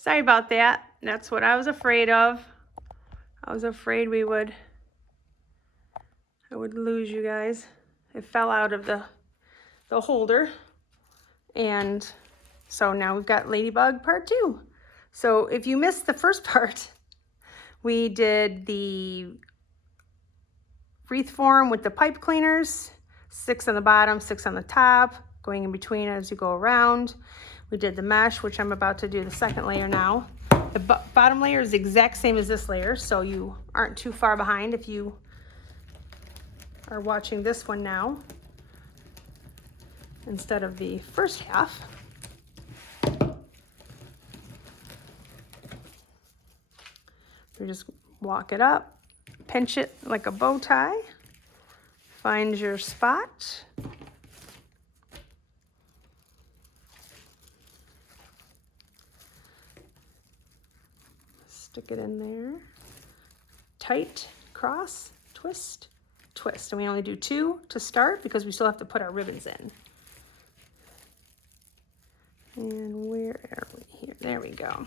Sorry about that. That's what I was afraid of. I was afraid I would lose you guys. It fell out of the holder. And so now we've got Ladybug part 2. So if you missed the first part, we did the wreath form with the pipe cleaners, 6 on the bottom, 6 on the top, going in between as you go around. We did the mesh, which I'm about to do the second layer now. The bottom layer is the exact same as this layer, so you aren't too far behind if you are watching this one now instead of the first half. You just walk it up, pinch it like a bow tie, find your spot. Stick it in there. Tight, cross, twist, twist. And we only do 2 to start because we still have to put our ribbons in. And where are we here? There we go.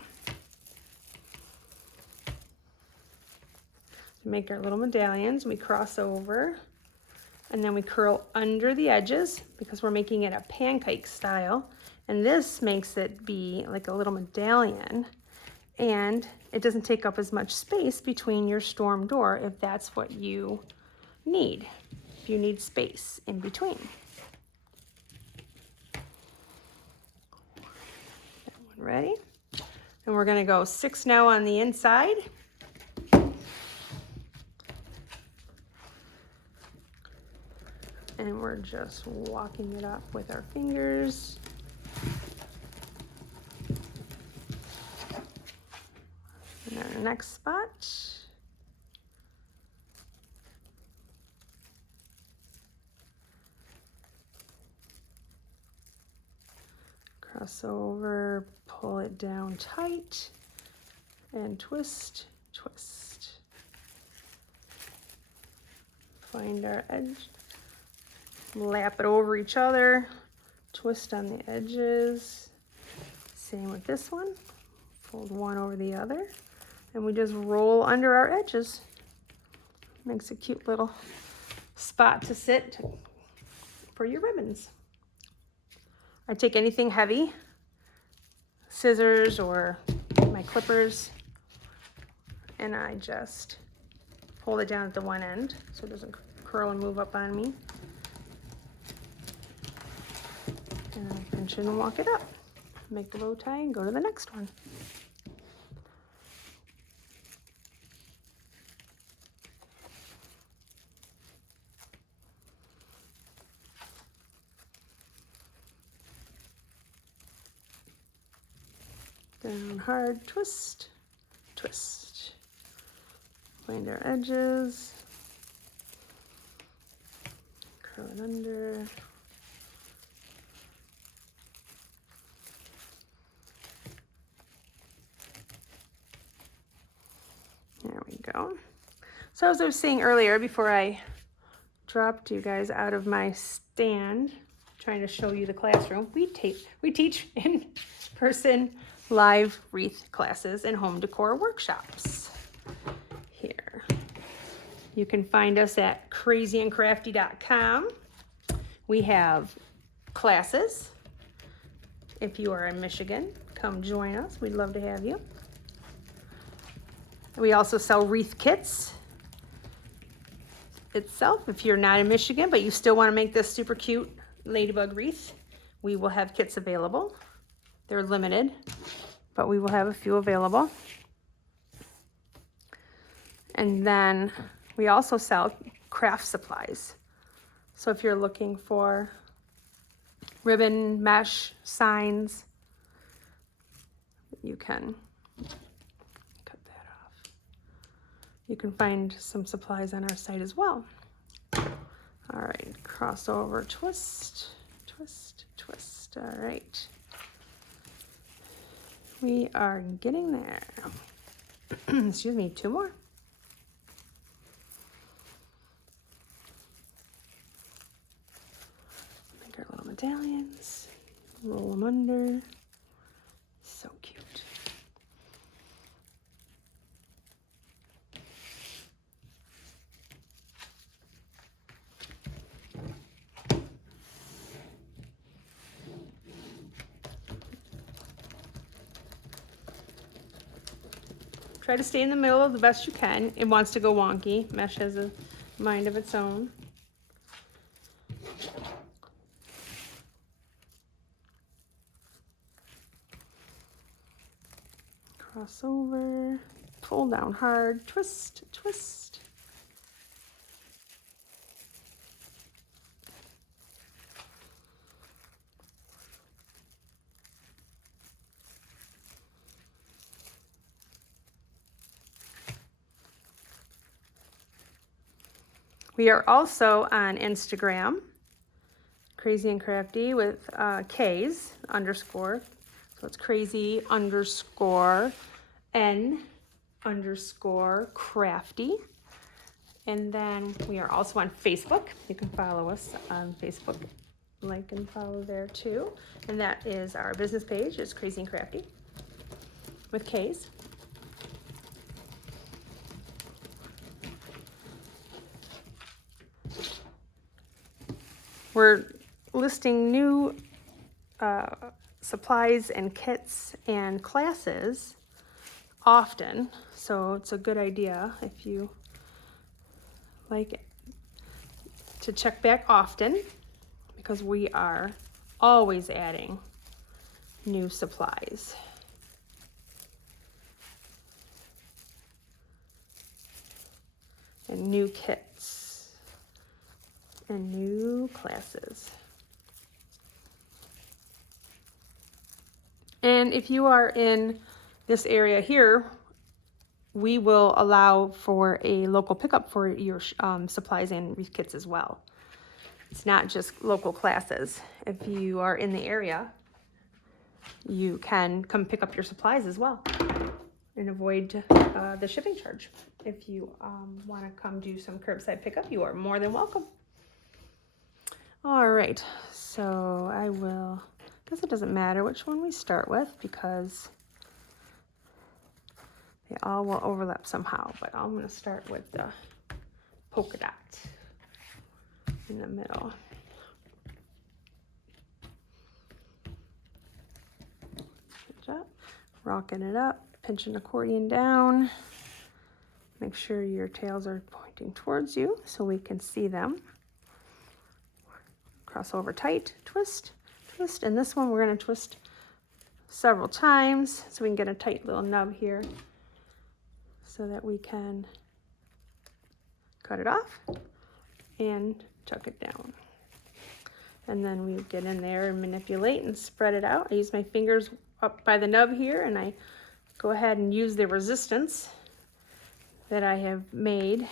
Make our little medallions. We cross over and then we curl under the edges because we're making it a pancake style. And this makes it be like a little medallion. And it doesn't take up as much space between your storm door if that's what you need. If you need space in between. That one ready. And we're gonna go 6 now on the inside. And we're just walking it up with our fingers. And then the next spot. Cross over, pull it down tight, and twist, twist. Find our edge. Lap it over each other, twist on the edges. Same with this one. Fold one over the other, and we just roll under our edges. Makes a cute little spot to sit for your ribbons. I take anything heavy, scissors or my clippers, and I just hold it down at the one end so it doesn't curl and move up on me. And I pinch it and walk it up. Make the bow tie and go to the next one. Down hard, twist, twist. Find our edges. Curl it under. There we go. So as I was saying earlier, before I dropped you guys out of my stand, trying to show you the classroom, we teach in-person live wreath classes and home decor workshops. Here. You can find us at krazyandkrafty.com. We have classes. If you are in Michigan, come join us. We'd love to have you. We also sell wreath kits itself. If you're not in Michigan, but you still want to make this super cute ladybug wreath, we will have kits available. They're limited, but we will have a few available. And then we also sell craft supplies. So if you're looking for ribbon, mesh, signs, you can cut that off. You can find some supplies on our site as well. All right, crossover, twist, twist, twist. All right. We are getting there. Excuse me, 2 more. Make our little medallions, roll them under. So cute. Try to stay in the middle the best you can. It wants to go wonky. Mesh has a mind of its own. Cross over, pull down hard, twist, twist. We are also on Instagram, Krazy and Krafty with K's underscore. So it's Krazy_N_Krafty. And then we are also on Facebook. You can follow us on Facebook. Like and follow there too. And that is our business page. It's Krazy and Krafty with K's. We're listing new supplies and kits and classes often, so it's a good idea if you like it to check back often, because we are always adding new supplies. And new kits and new classes. And if you are in this area here, we will allow for a local pickup for your supplies and wreath kits as well. It's not just local classes. If you are in the area, you can come pick up your supplies as well and avoid the shipping charge. If you want to come do some curbside pickup, you are more than welcome. All right, so I guess it doesn't matter which one we start with because they all will overlap somehow, but I'm going to start with the polka dot in the middle. Rocking it up, pinching accordion down. Make sure your tails are pointing towards you so we can see them. Cross over tight, twist, twist, and this one we're going to twist several times so we can get a tight little nub here so that we can cut it off and tuck it down. And then we get in there and manipulate and spread it out. I use my fingers up by the nub here, and I go ahead and use the resistance that I have made,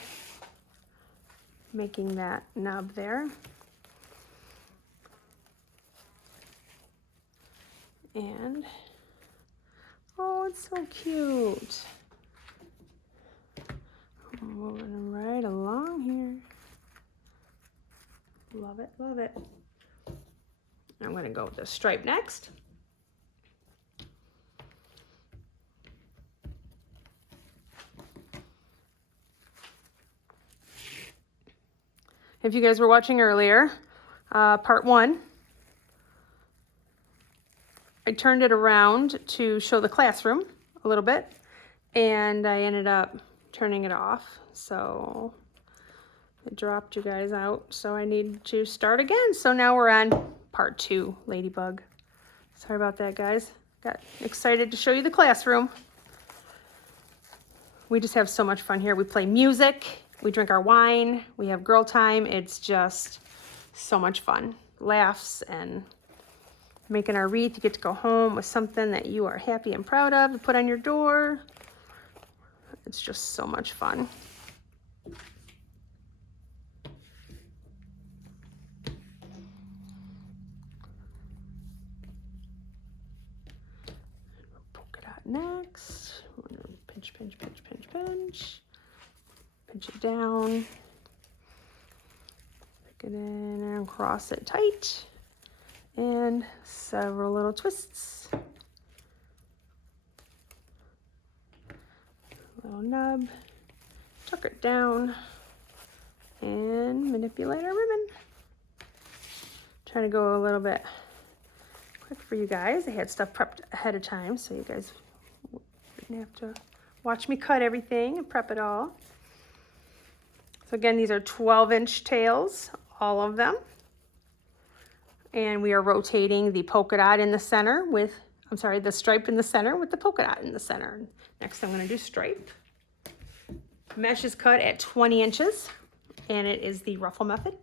making that nub there. And, oh, it's so cute. I'm moving them right along here. Love it, love it. I'm gonna go with the stripe next. If you guys were watching earlier, part 1, I turned it around to show the classroom a little bit, and I ended up turning it off, so it dropped you guys out, so I need to start again. So now we're on part 2, Ladybug. Sorry about that, guys. Got excited to show you the classroom. We just have so much fun here. We play music, we drink our wine, we have girl time. It's just so much fun. Laughs and making our wreath. You get to go home with something that you are happy and proud of to put on your door. It's just so much fun. Polka dot next. Pinch, pinch, pinch, pinch, pinch. Pinch it down. Pick it in and cross it tight. And several little twists. Little nub. Tuck it down. And manipulate our ribbon. Trying to go a little bit quick for you guys. I had stuff prepped ahead of time so you guys didn't have to watch me cut everything and prep it all. So again, these are 12-inch tails, all of them. And we are rotating the polka dot in the center with, I'm sorry, the stripe in the center with the polka dot in the center. Next, I'm going to do stripe. Mesh is cut at 20 inches, and it is the ruffle method.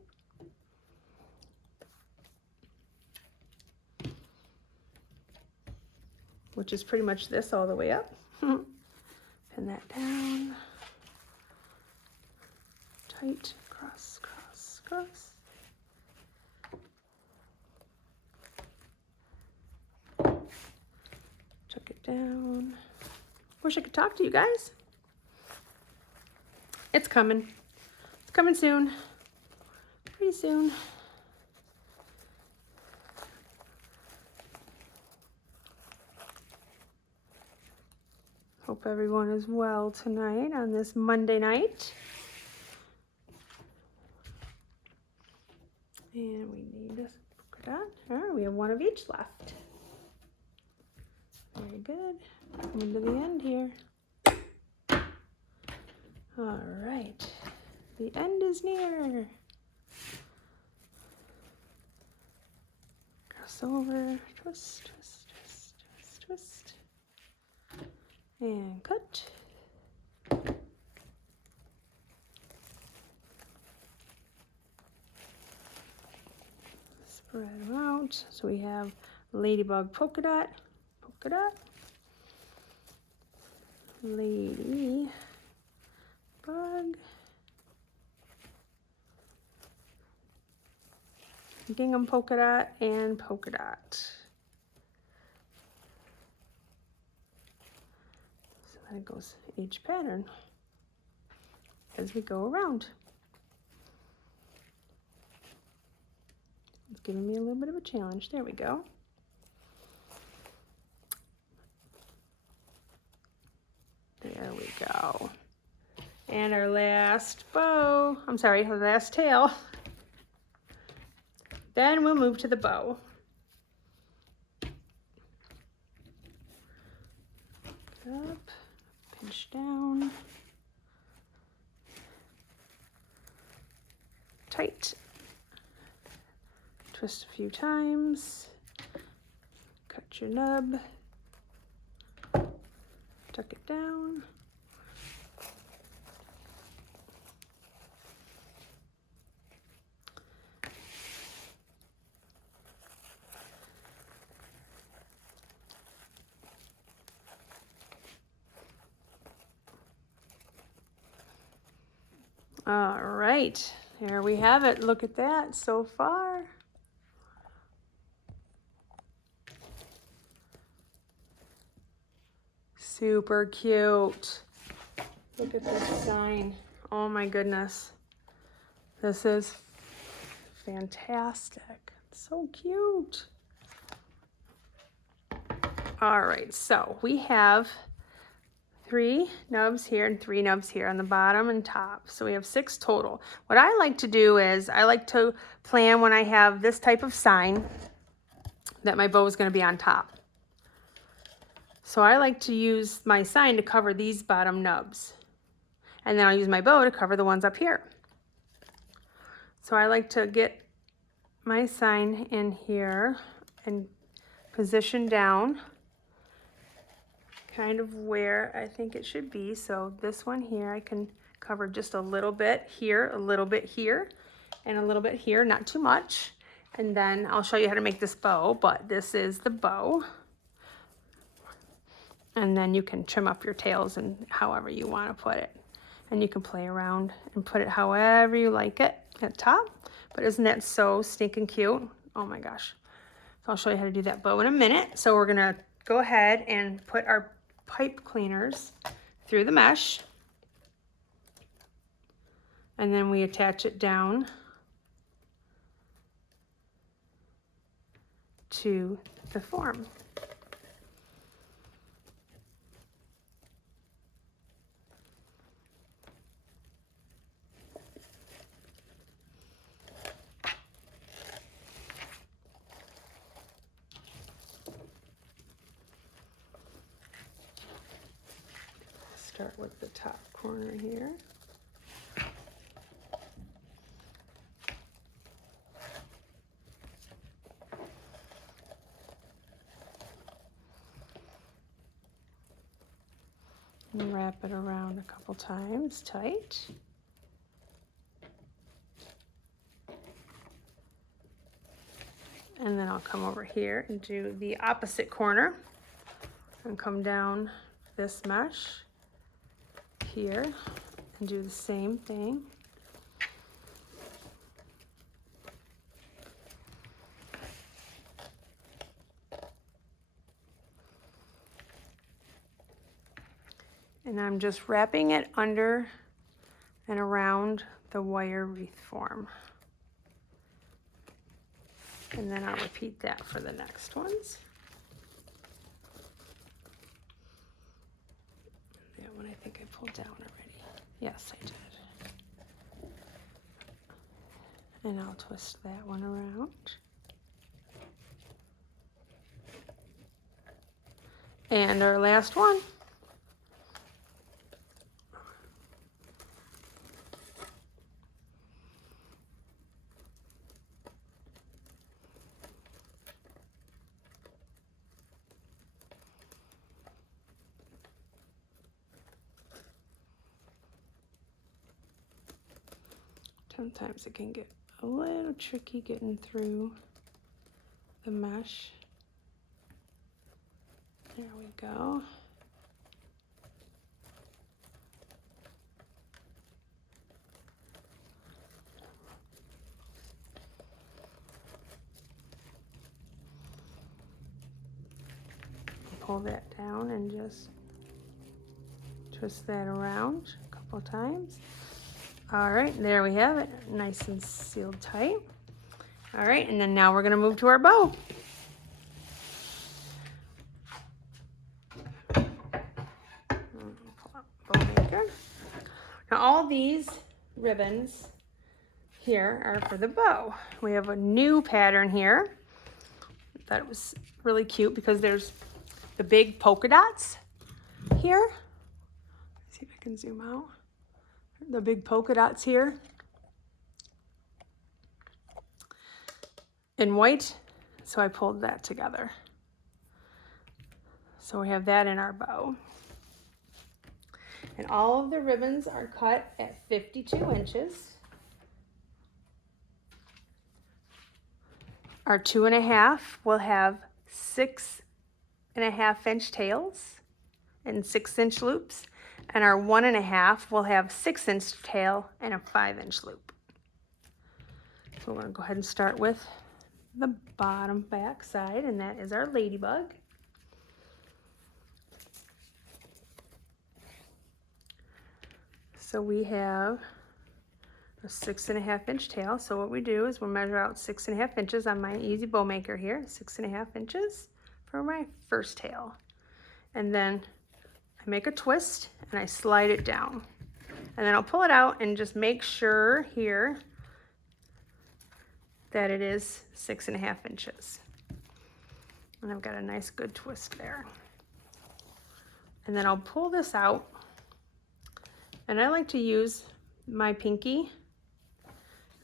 Which is pretty much this all the way up. Pin that down. Tight, cross, cross, cross. Tuck it down. Wish I could talk to you guys. It's coming. It's coming soon. Pretty soon. Hope everyone is well tonight on this Monday night. And we need this polka dot. All right, we have one of each left. Very good. Coming to the end here. All right, the end is near. Cross over, twist, twist, twist, twist, twist. And cut. Spread them out. So we have Ladybug polka dot, Ladybug, gingham polka dot, and polka dot. So then it goes each pattern as we go around. It's giving me a little bit of a challenge. There we go. There we go. And our last bow, I'm sorry, our last tail. Then we'll move to the bow. Up, pinch down. Tight. Twist a few times. Cut your nub. Tuck it down. All right, there we have it. Look at that so far. Super cute. Look at this sign. Oh my goodness. This is fantastic. So cute. All right, so we have 3 nubs here and 3 nubs here on the bottom and top. So we have 6 total. What I like to do is I like to plan when I have this type of sign that my bow is going to be on top. So I like to use my sign to cover these bottom nubs. And then I'll use my bow to cover the ones up here. So I like to get my sign in here and position down kind of where I think it should be. So this one here, I can cover just a little bit here, a little bit here, and a little bit here, not too much. And then I'll show you how to make this bow, but this is the bow. And then you can trim up your tails and however you want to put it. And you can play around and put it however you like it at top. But isn't that so stinking cute? Oh my gosh. So I'll show you how to do that bow in a minute. So we're gonna go ahead and put our pipe cleaners through the mesh. And then we attach it down to the form. start with the top corner here. And wrap it around a couple times tight. And then I'll come over here and do the opposite corner and come down this mesh here and do the same thing. And I'm just wrapping it under and around the wire wreath form. And then I'll repeat that for the next ones. That one I think I pulled down already. Yes, I did. And I'll twist that one around. And our last one. Sometimes it can get a little tricky getting through the mesh. There we go. Pull that down and just twist that around a couple times. All right, there we have it, nice and sealed tight. All right, and then now we're gonna move to our bow. Pull out bow maker. Now all these ribbons here are for the bow. We have a new pattern here. I thought it was really cute because there's the big polka dots here. Let's see if I can zoom out. The big polka dots here in white, so I pulled that together. So we have that in our bow. And all of the ribbons are cut at 52 inches. Our 2.5 will have 6.5 inch tails and 6-inch loops. And our 1.5 will have 6-inch tail and a 5-inch loop. So we're gonna go ahead and start with the bottom back side, and that is our ladybug. So we have a 6.5 inch tail. So what we do is we'll measure out 6.5 inches on my easy bow maker here, 6.5 inches for my first tail. And then I make a twist and I slide it down. And then I'll pull it out and just make sure here that it is 6.5 inches. And I've got a nice good twist there. And then I'll pull this out. And I like to use my pinky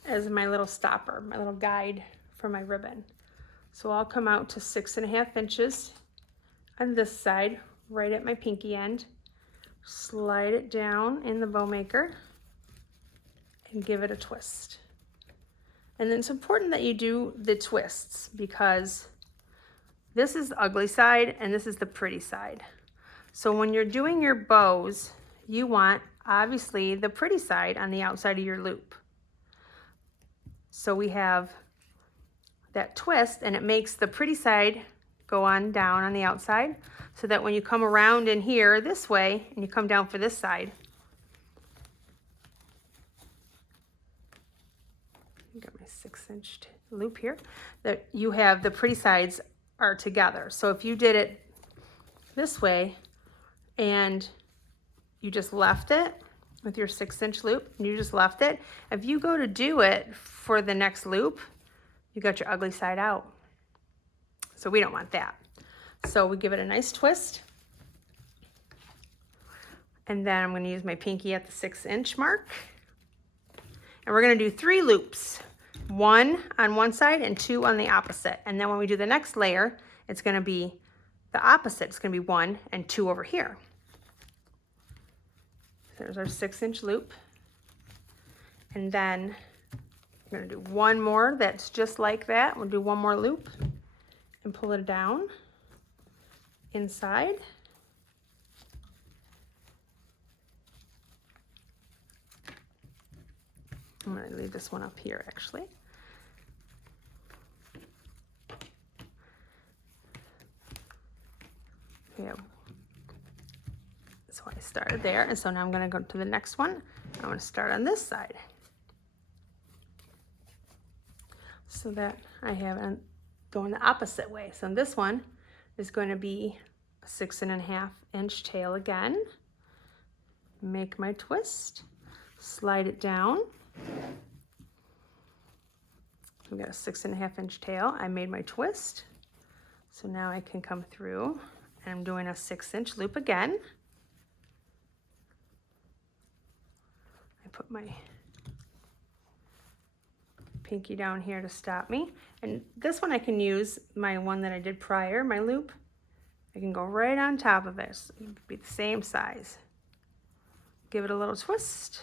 as my little stopper, my little guide for my ribbon. So I'll come out to 6.5 inches on this side, right at my pinky end, slide it down in the bow maker and give it a twist. And then it's important that you do the twists because this is the ugly side and this is the pretty side. So when you're doing your bows, you want obviously the pretty side on the outside of your loop. So we have that twist and it makes the pretty side go on down on the outside, so that when you come around in here this way and you come down for this side, I got my 6-inch loop here, that you have the pretty sides are together. So if you did it this way and you just left it with your 6-inch loop and you just left it, if you go to do it for the next loop, you got your ugly side out. So we don't want that. So we give it a nice twist. And then I'm going to use my pinky at the 6-inch mark. And we're going to do 3 loops, 1 on one side and 2 on the opposite. And then when we do the next layer, it's going to be the opposite. It's going to be 1 and 2 over here. So there's our 6-inch loop. And then I'm going to do one more that's just like that. We'll do one more loop and pull it down inside. I'm going to leave this one up here actually. Yeah. So I started there, and so now I'm going to go to the next one. I'm going to start on this side, so that I have it going the opposite way. So this one is going to be a 6.5-inch tail again. Make my twist, slide it down. We've got a 6.5-inch tail. I made my twist. So now I can come through, and I'm doing a 6-inch loop again. I put my pinky down here to stop me. And this one I can use my one that I did prior, my loop. I can go right on top of it. So it would be the same size. Give it a little twist.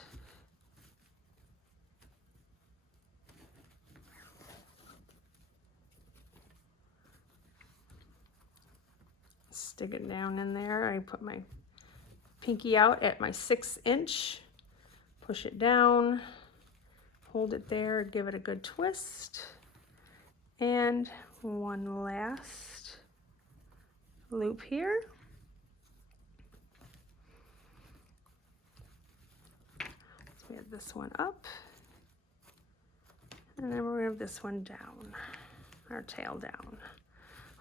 Stick it down in there. I put my pinky out at my 6-inch. Push it down. Hold it there, give it a good twist. And one last loop here. So we have this one up. And then we're gonna have this one down, our tail down.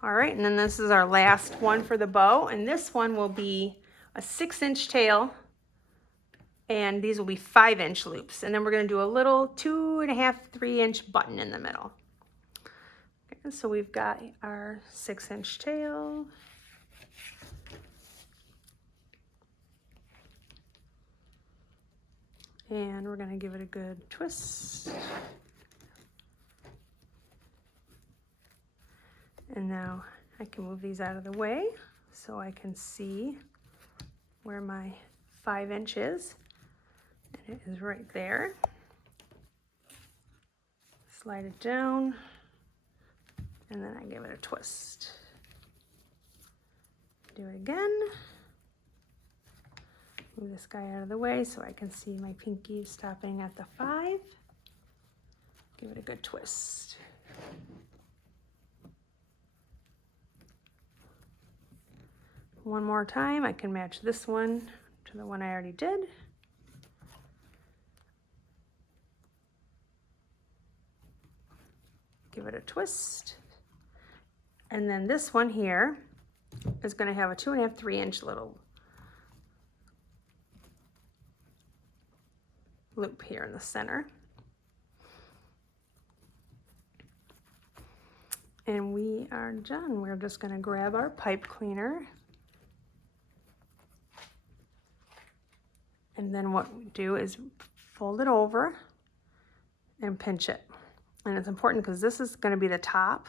All right, and then this is our last one for the bow. And this one will be a 6-inch tail. And these will be 5-inch loops. And then we're going to do a little 2.5, 3-inch button in the middle. Okay, so we've got our 6-inch tail. And we're going to give it a good twist. And now I can move these out of the way so I can see where my 5-inch is. And it is right there. Slide it down, and then I give it a twist. Do it again. Move this guy out of the way so I can see my pinky stopping at the 5. Give it a good twist. One more time, I can match this one to the one I already did. Give it a twist. And then this one here is going to have a 2.5, 3-inch little loop here in the center. And we are done. We're just going to grab our pipe cleaner. And then what we do is fold it over and pinch it. And it's important because this is going to be the top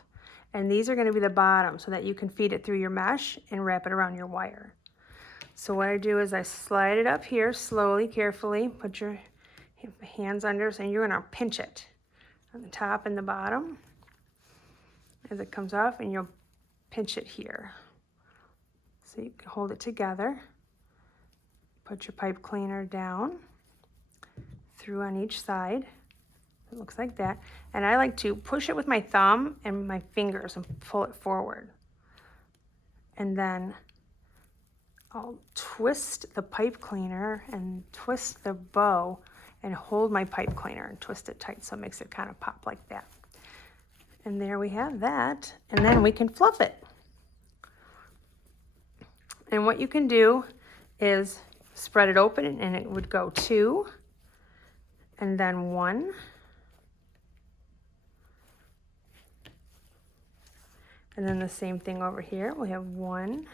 and these are going to be the bottom so that you can feed it through your mesh and wrap it around your wire. So what I do is I slide it up here slowly, carefully, put your hands under, so you're going to pinch it on the top and the bottom as it comes off, and you'll pinch it here. So you can hold it together. Put your pipe cleaner down through on each side. It looks like that. And I like to push it with my thumb and my fingers and pull it forward. And then I'll twist the pipe cleaner and twist the bow and hold my pipe cleaner and twist it tight so it makes it kind of pop like that. And there we have that. And then we can fluff it. And what you can do is spread it open and it would go 2 and then 1. And then the same thing over here. We have 1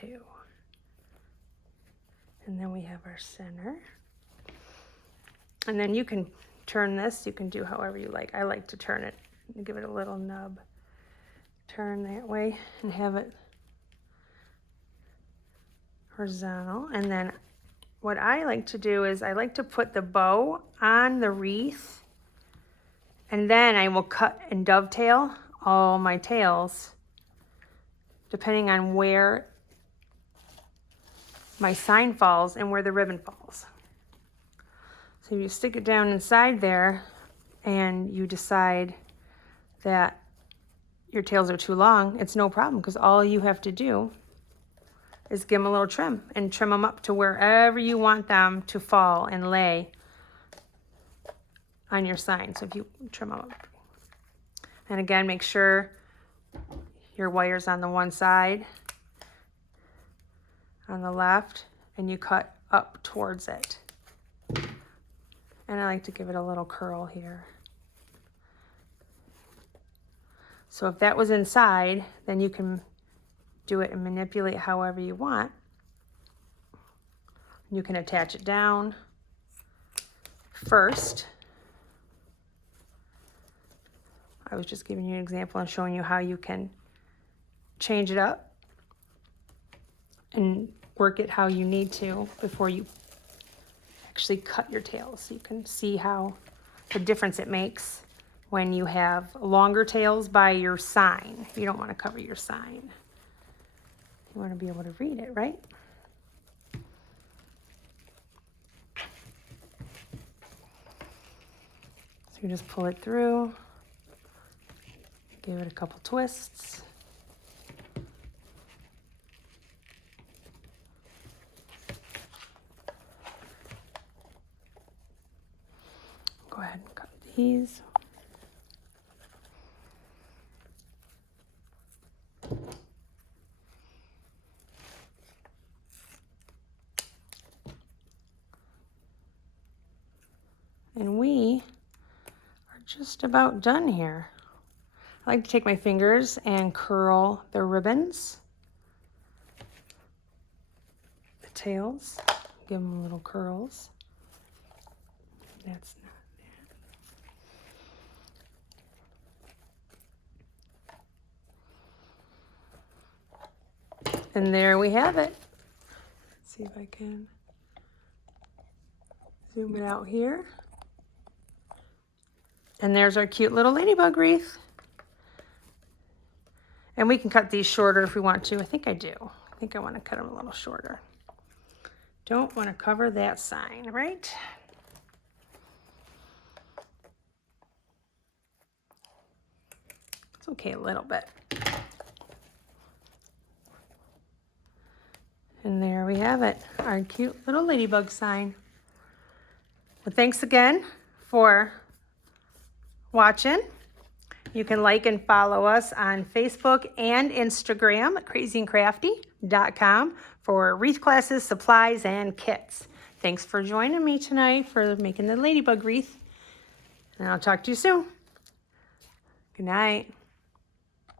2. And then we have our center. And then you can turn this, you can do however you like. I like to turn it and give it a little nub. Turn that way and have it horizontal. And then what I like to do is I like to put the bow on the wreath, and then I will cut and dovetail all my tails depending on where my sign falls and where the ribbon falls. So you stick it down inside there and you decide that your tails are too long, it's no problem, because all you have to do is give them a little trim and trim them up to wherever you want them to fall and lay on your sign. So if you trim them up. And again, make sure your wire's on the one side, on the left, and you cut up towards it. And I like to give it a little curl here. So if that was inside, then you can do it and manipulate however you want. You can attach it down first. I was just giving you an example and showing you how you can change it up and work it how you need to before you actually cut your tails. So you can see how the difference it makes when you have longer tails by your sign. You don't want to cover your sign. You want to be able to read it, right? So you just pull it through, give it a couple twists. Go ahead and cut these. And we are just about done here. I like to take my fingers and curl the ribbons, the tails, give them little curls. That's not that. And there we have it. Let's see if I can zoom it out here. And there's our cute little ladybug wreath. And we can cut these shorter if we want to. I think I do. I think I want to cut them a little shorter. Don't want to cover that sign, right? It's okay a little bit. And there we have it, our cute little ladybug sign. Well, thanks again for watching. You can like and follow us on Facebook and Instagram at krazyandkrafty.com for wreath classes, supplies, and kits. Thanks for joining me tonight for making the ladybug wreath. And I'll talk to you soon. Good night.